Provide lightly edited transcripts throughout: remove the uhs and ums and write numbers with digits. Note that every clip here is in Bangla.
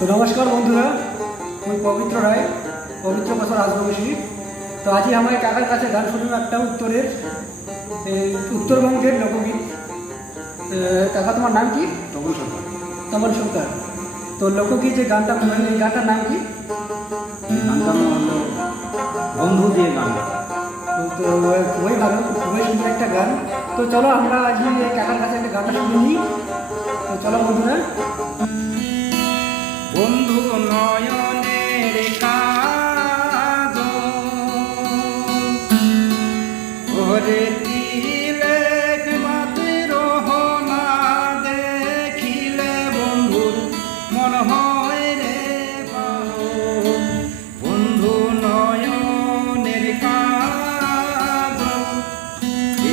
তো নমস্কার বন্ধুরা, আমি পবিত্র রায়, পবিত্র কথা রাজবংশী। তো আজই আমার কাকার কাছে গান শুনলাম একটা উত্তরের, এই উত্তরবঙ্গের লোকগীত। কাকা তোমার নাম কি? তপন সরকার। তপন সরকার। তো লোকগীত যে গানটা বললেন, এই গানটার নাম কি? গানটার নাম হলো বন্ধু দিয়ে গান। তো খুবই ভালো, খুবই সুন্দর একটা গান। তো চলো আমরা আজকে এই কাকার কাছে একটা গানটা শুনে নিই। তো চলো বন্ধুরা। বন্ধু নয়নের কাজল ওরে তিলেক মাটির না দেখিলে বন্ধুর মন হয় রে ভালো। বন্ধু নয়নের কাজল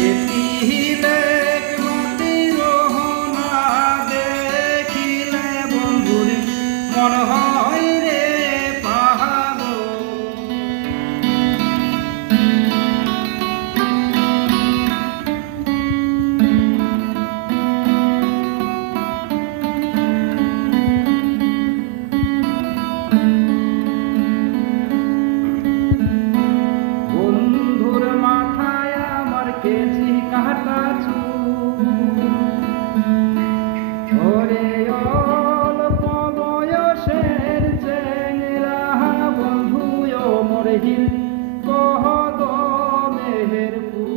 এ তিলেক মাটির না দেখিলে বন্ধুর মন হয় রে পাহাড়। বন্ধুর মাথায় আমার কেছি কাটা চুল ওরে অল্প বয়সের চেংরা বন্ধু মোর হিল কদমের ফুল।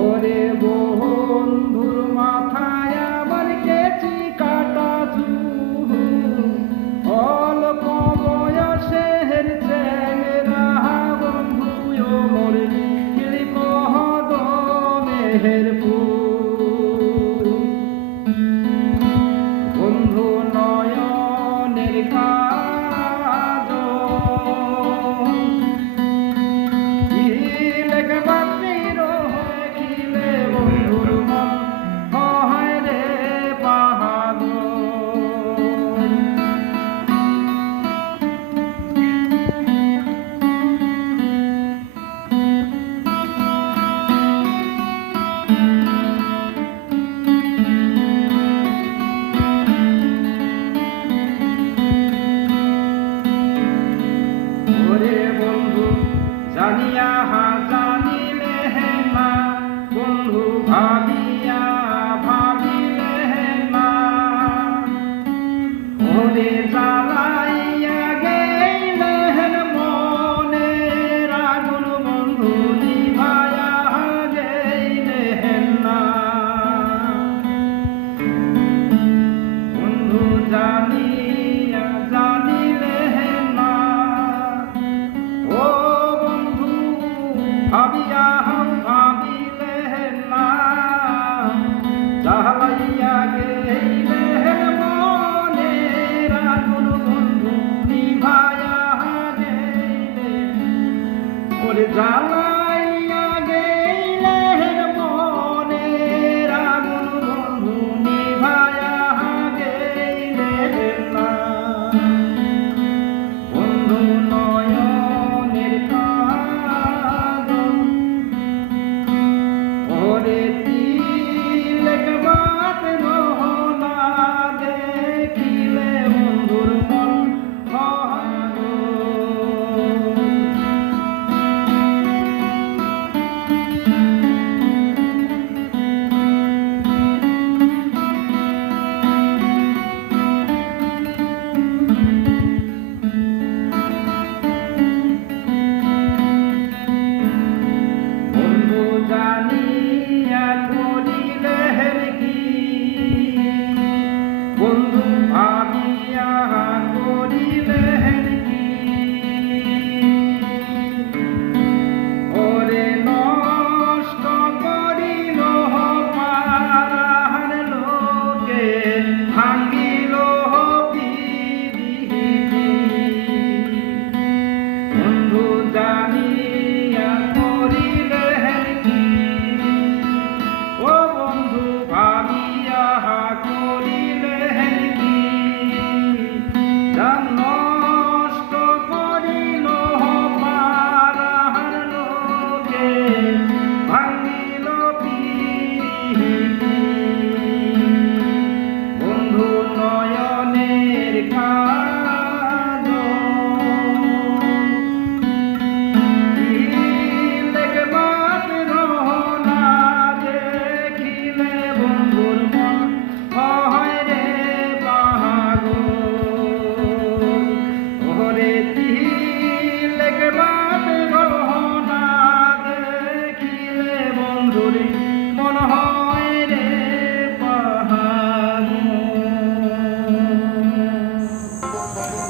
ওরে বন্ধুর মাথায় আমার কেছি কাটা চুল অল্প বয়সের চেংরা বন্ধু মোর হিল কদমের ফুল। বন্ধু নয়নের কাজল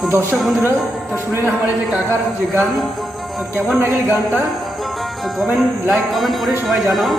তো দর্শক বন্ধুরা, তো শুনলেন আমার এই যে কাকার যে গান, তো কেমন লাগলো গানটা, তো লাইক কমেন্ট করে সবাই জানাও।